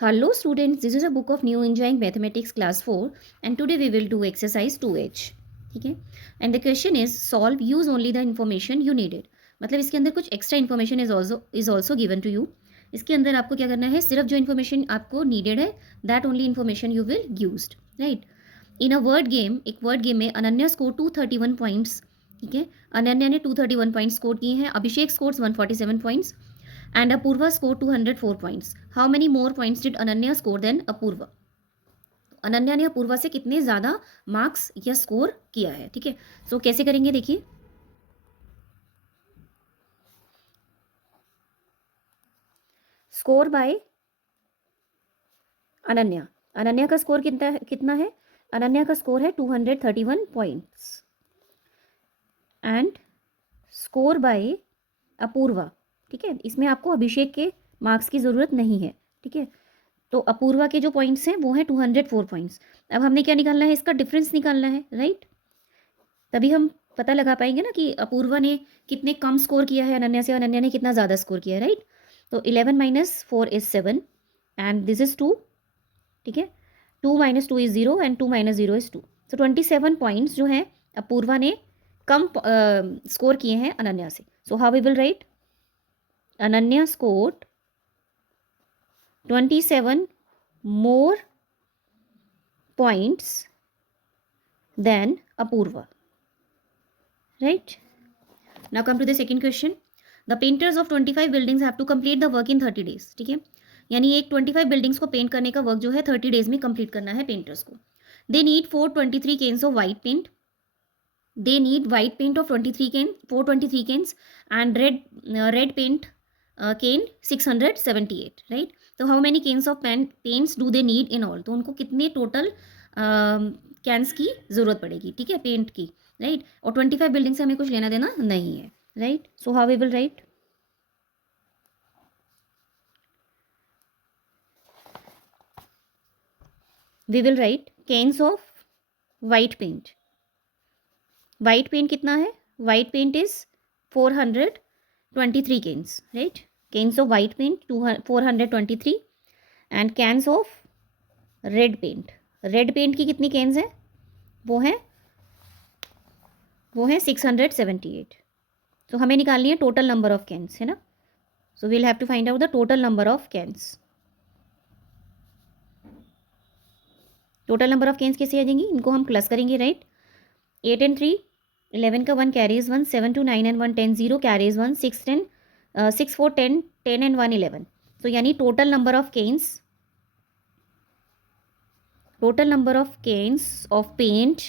Hello students, this is a book of New Enjoying Mathematics class 4 and today we will do exercise 2H. ठीक है. And the question is solve, use only the information you needed. मतलब इसके अंदर कुछ extra information is also given to you. इसके अंदर आपको क्या करना है, सिर्फ जो इन्फॉर्मेशन आपको नीडेड है that only information you will used, right. In a word game, एक वर्ड गेम में अनन्या स्कोर 231 पॉइंट्स. ठीक है, अनन्या ने 231 पॉइंट्स स्कोर किए हैं. Abhishek scores 147 points and Apurva scored 204 points. How many more points did Ananya score than Apurva? Ananya ने अपूर्वा से कितने ज़्यादा मार्क्स या स्कोर किया है. ठीक है, सो कैसे करेंगे देखिए. Score bye Ananya. अनन्या का स्कोर कितना है? अनन्या का स्कोर है 231 points and score by Apoorva. ठीक है, इसमें आपको अभिषेक के मार्क्स की ज़रूरत नहीं है. ठीक है, तो अपूर्वा के जो पॉइंट्स हैं वो हैं 204 पॉइंट्स. अब हमने क्या निकालना है, इसका डिफरेंस निकालना है, राइट. तभी हम पता लगा पाएंगे ना कि अपूर्वा ने कितने कम स्कोर किया है अनन्या से, अनन्या ने कितना ज़्यादा स्कोर किया है, राइट. तो 11 - 4 इज़ 7 एंड दिस इज़ 2. ठीक है, 2 - 2 इज़ 0 एंड 2 - 0 इज़ 2. तो 27 पॉइंट्स जो हैं अपूर्वा ने कम स्कोर किए हैं अनन्या से. So how we will write, Ananya scored 27 more points than Apurva. Right? Now come to the second question. The painters of 25 buildings have to complete the work in 30 days. ठीक है, यानी एक 25 बिल्डिंग्स को paint करने का work जो है 30 days में कंप्लीट करना है पेंटर्स को. They need 423 cans of white paint. They need white paint of 423 cans and red paint cane 678, right. तो how many cans of paints do they need in all. तो उनको कितने टोटल कैंस की ज़रूरत पड़ेगी, ठीक है, पेंट की, राइट. और 25 बिल्डिंग से हमें कुछ लेना देना नहीं है, right. So how we will write, we will write cans of white paint. White paint कितना है, white paint is 423 cans, right. Cans of white paint 423 and cans of red paint. Red paint की कितनी cans हैं, वो हैं 678. तो हमें निकालनी है टोटल नंबर ऑफ कैंस, है ना. So we'll have to find out the total number of cans. Total number of cans कैसे आ जाएंगी, इनको हम प्लस करेंगे, राइट. 8 and 3 11 का 1 कैरीज 1, 7 2 9 and 1 10 0 कैरीज 1, 6 10 6 4 10 10 and 1 11. तो यानी total number of cans of paint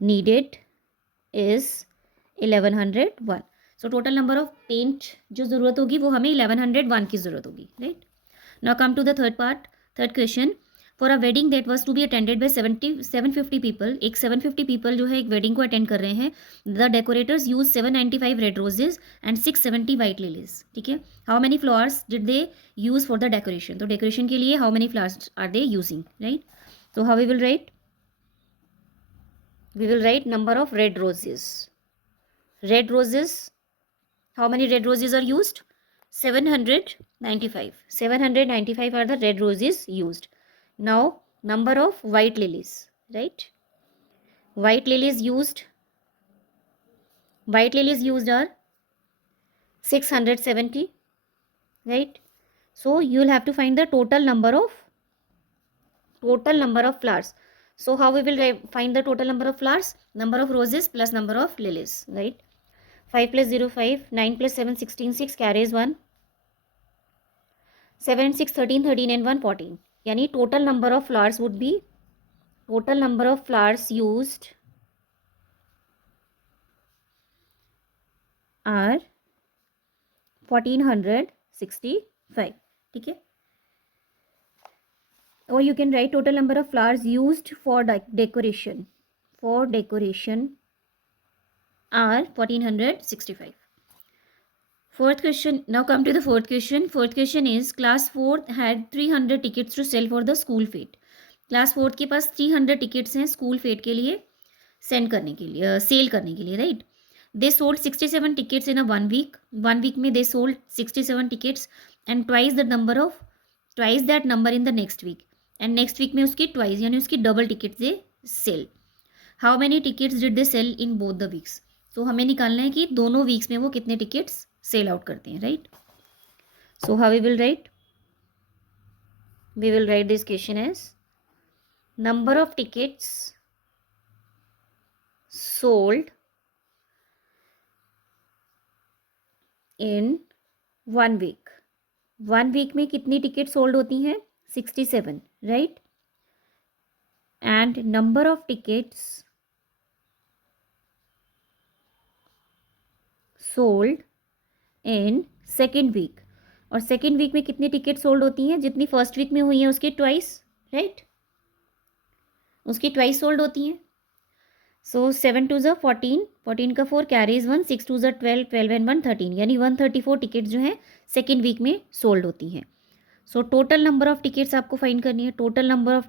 needed is 1101. So total number of paint जो ज़रूरत होगी वो हमें 1101 की ज़रूरत होगी, right. Now come to the third question. For a wedding that was to be attended by 750 people. एक 750 पीपल जो है एक वेडिंग को अटेंड कर रहे हैं. The decorators use 795 red roses and 670 white lilies. ठीक है, how many flowers did they use for the decoration. तो डेकोरेशन के लिए how many flowers are they using, right. तो how we will right, we will write number of red roses. Red roses, how many red roses are used, 795. 795 are the red roses used. Now number of white lilies, right. White lilies used are 670, right. So you will have to find the total number of flowers. So how we will find the total number of flowers, number of roses plus number of lilies, right. 5 + 0 5, 9 + 7 16, 6 carries 1, 7 6 13 13 and 1 14. यानी total number of flowers would be, total number of flowers used are 1465. ठीक है, or you can write total number of flowers used for decoration are 1465. Fourth question. Now come to the fourth question. Fourth question is class 4th had 300 tickets to sell for the school fete. Class 4th के पास 300 tickets हैं school fate के लिए cell करने के लिए, right. They sold 67 tickets in a 1 week. 1 week में they sold 67 tickets and twice that number in the next week. And next week में उसकी twice यानी उसकी double tickets they sell. How many tickets did they sell in both the weeks? तो हमें निकालना है कि दोनों वीक्स में वो कितने टिकट्स सेल आउट करते हैं, right? So how we will right? We will write this question as number of tickets sold in 1 week. 1 week में कितनी टिकट सोल्ड होती हैं? 67, right? And number of tickets sold in second week. और second week में कितनी ticket sold होती हैं? जितनी फर्स्ट वीक में हुई हैं उसकी ट्वाइस, राइट? उसकी ट्वाइस सोल्ड होती हैं. सो 7 2 ज़ा 14, 14 का 4 कैरीज 1, 6 2 ज़ा 12, 12 एंड 1 13, यानी 134 टिकट जो हैं सेकेंड वीक में सोल्ड होती हैं. सो टोटल नंबर ऑफ टिकट्स आपको फाइंड करनी है. Total number of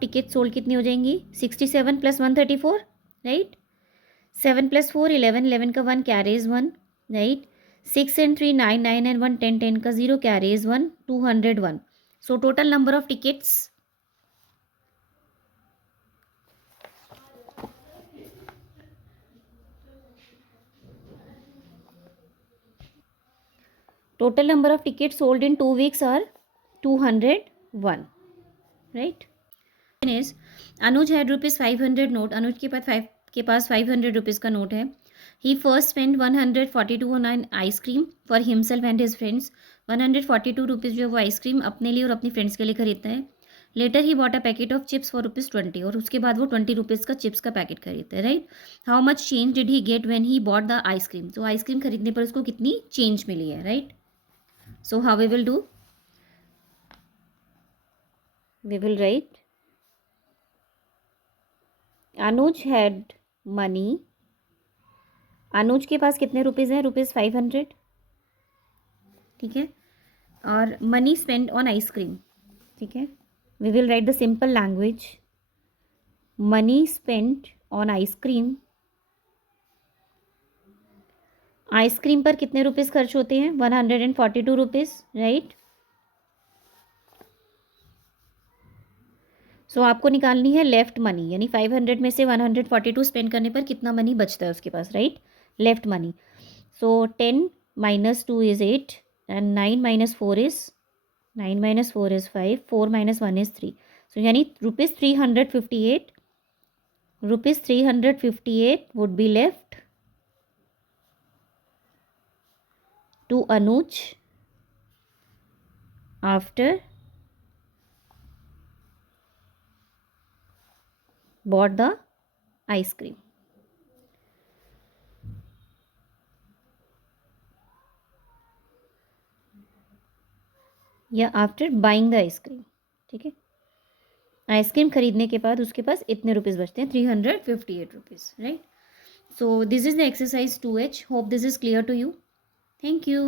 tickets sold कितनी हो जाएंगी? 67 प्लस 134, राइट? 7 + 4 11, 11 का 1 कैरीज 1, राइट? 6 and 3 9, 9 and 1 10, 10 का 0 carries 1, 201. So total number of tickets sold in 2 weeks are 201, right? Is Anuj had rupees 500 note. Anuj के पास 500 rupees का नोट है. He first spent 142 on an ice cream for himself and his friends. 142 rupees जो वो ice cream अपने लिए और अपनी friends के लिए खरीदता है. Later he bought a packet of chips for ₹20, और उसके बाद वो 20 रुपीज़ का चिप्स का पैकेट खरीदता है, right? How much change did he get when he bought the ice cream? तो आइसक्रीम खरीदने पर उसको कितनी चेंज मिली है, right? So how we will do? We will write Anuj had money. Anuj के पास कितने रुपीज़ हैं? ₹500, ठीक है? और मनी स्पेंड ऑन आइसक्रीम, ठीक है? We will write the simple language. Money spend on ice cream. Ice cream पर कितने रुपीज़ खर्च होते हैं? 142 रुपीज़, राइट? सो आपको निकालनी है लेफ्ट मनी, यानी 500 में से 142 स्पेंड करने पर कितना मनी बचता है उसके पास, right? Left money. So 10 - 2 is 8 and 9 - 4 is 5, 4 - 1 is 3. सो यानी ₹358 would be left to Anuj after bought the ice cream. या आफ्टर बाइंग द आइसक्रीम, ठीक है? आइसक्रीम खरीदने के बाद उसके पास इतने रुपीज़ बचते हैं, 358 rupees, right? So this is the exercise 2H. Hope this is clear to you. Thank you.